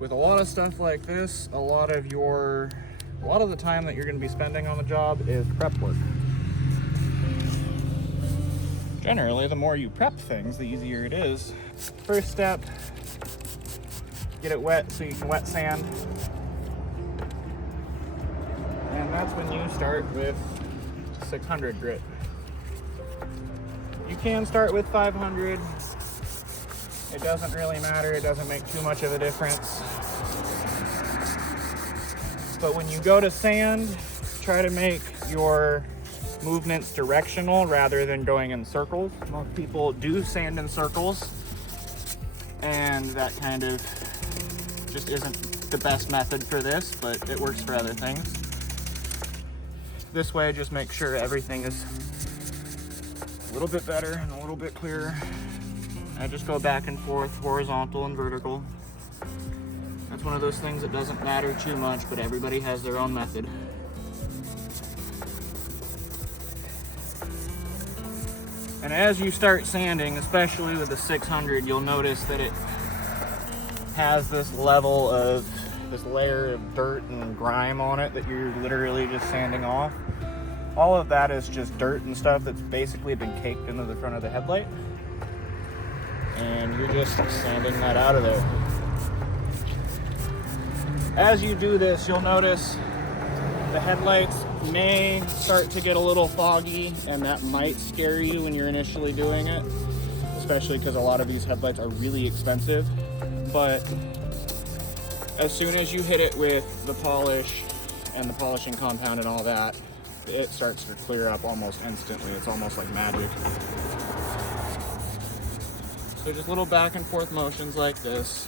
With a lot of stuff like this, a lot of the time that you're going to be spending on the job is prep work. Generally, the more you prep things, the easier it is. First step, get it wet so you can wet sand. And that's when you start with 600 grit. You can start with 500. It doesn't really matter. It doesn't make too much of a difference. But when you go to sand, try to make your movements directional rather than going in circles. Most people do sand in circles, and that kind of just isn't the best method for this, but it works for other things. This way, just make sure everything is a little bit better and a little bit clearer. I just go back and forth, horizontal and vertical. That's one of those things that doesn't matter too much, but everybody has their own method. And as you start sanding, especially with the 600, you'll notice that it has this layer of dirt and grime on it that you're literally just sanding off. All of that is just dirt and stuff that's basically been caked into the front of the headlight. And you're just sanding that out of there. As you do this, you'll notice the headlights may start to get a little foggy, and that might scare you when you're initially doing it, especially because a lot of these headlights are really expensive. But as soon as you hit it with the polish and the polishing compound and all that, it starts to clear up almost instantly. It's almost like magic. So just little back and forth motions like this,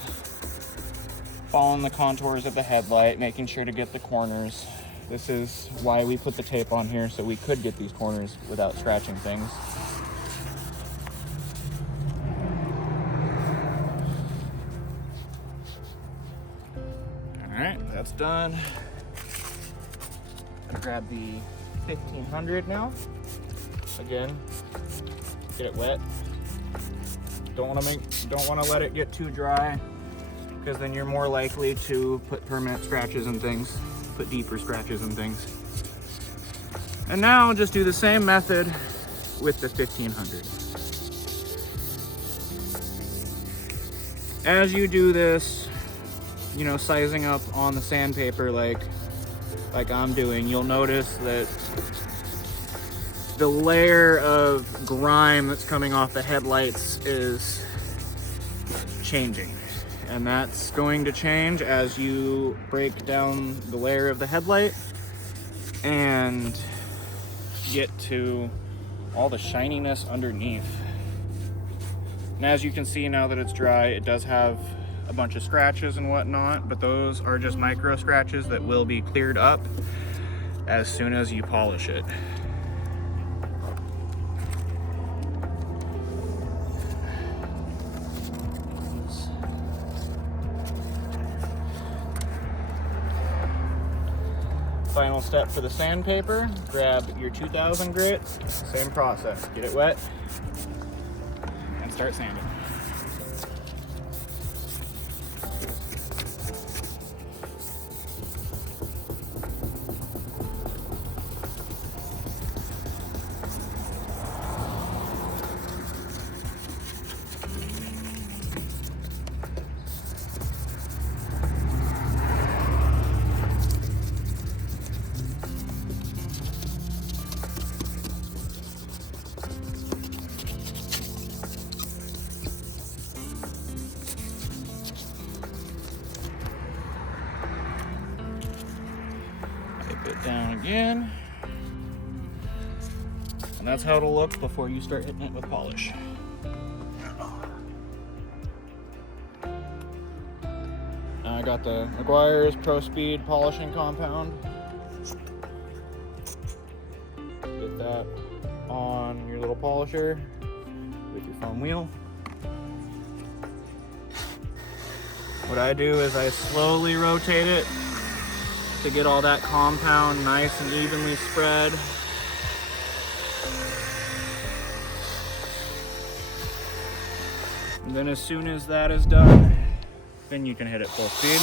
following the contours of the headlight, making sure to get the corners. This is why we put the tape on here, so we could get these corners without scratching things. All right, that's done. I'm gonna grab the 1500 now. Again, get it wet. Don't want to let it get too dry, because then you're more likely to put permanent scratches and things, put deeper scratches and things. And now just do the same method with the 1500. As you do this, you know, sizing up on the sandpaper like I'm doing, you'll notice that the layer of grime that's coming off the headlights is changing. And that's going to change as you break down the layer of the headlight and get to all the shininess underneath. And as you can see, now that it's dry, it does have a bunch of scratches and whatnot, but those are just micro scratches that will be cleared up as soon as you polish it. Final step for the sandpaper, grab your 2000 grit, same process, get it wet and start sanding. Down again, and that's how it'll look before you start hitting it with polish. I got the Meguiar's Pro Speed polishing compound. Get that on your little polisher with your foam wheel. What I do is I slowly rotate it to get all that compound nice and evenly spread. And then as soon as that is done, then you can hit it full speed.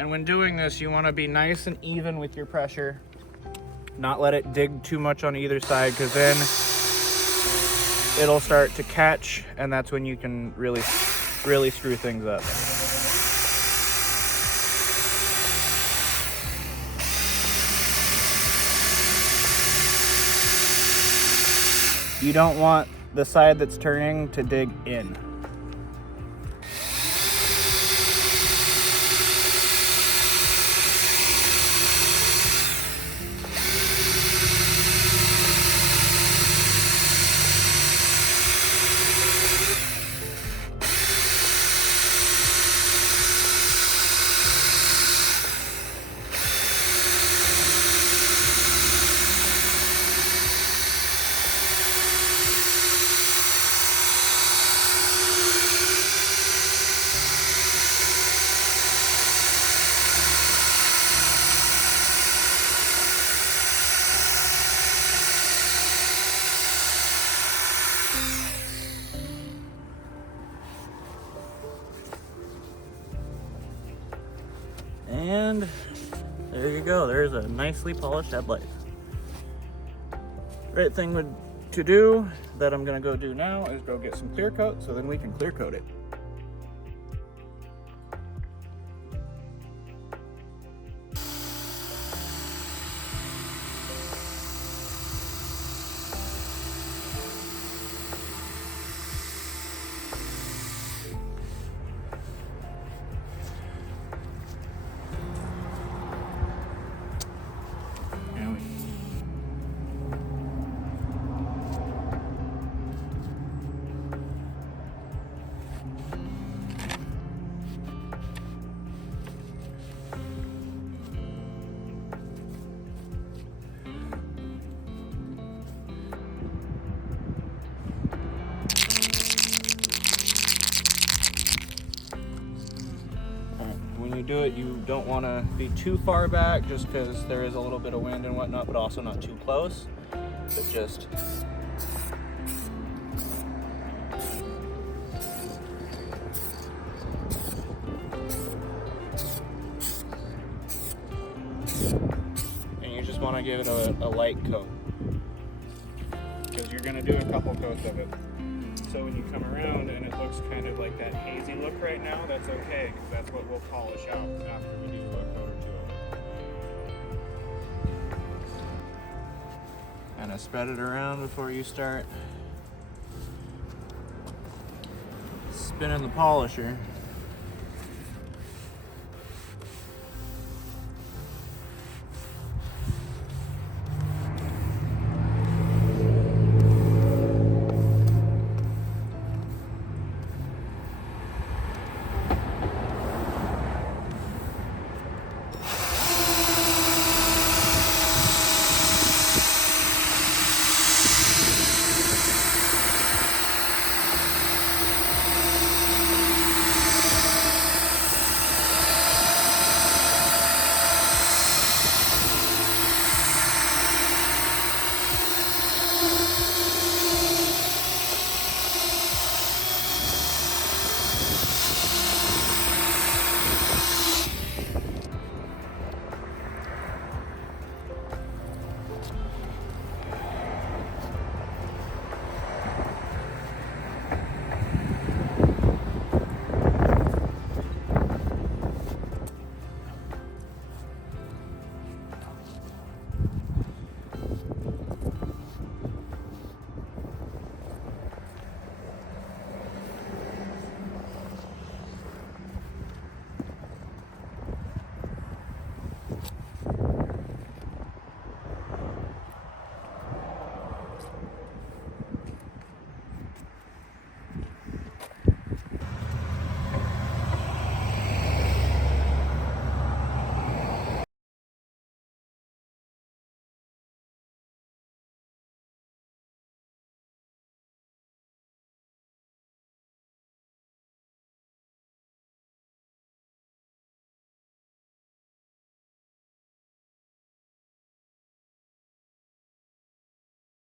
And when doing this, you want to be nice and even with your pressure. Not let it dig too much on either side, because then it'll start to catch, and that's when you can really screw things up. You don't want the side that's turning to dig in. And there you go, there's a nicely polished headlight. Right thing to do that I'm gonna go do now is go get some clear coat, so then we can clear coat it. When you do it, you don't want to be too far back, just because there is a little bit of wind and whatnot, but also not too close. But just and you just want to give it a light coat, because you're going to do a couple coats of it. So when you come around and it looks kind of like that hazy look right now, that's okay, because that's what we'll polish out after we do a coat or two of it. Kind of spread it around before you start spinning the polisher.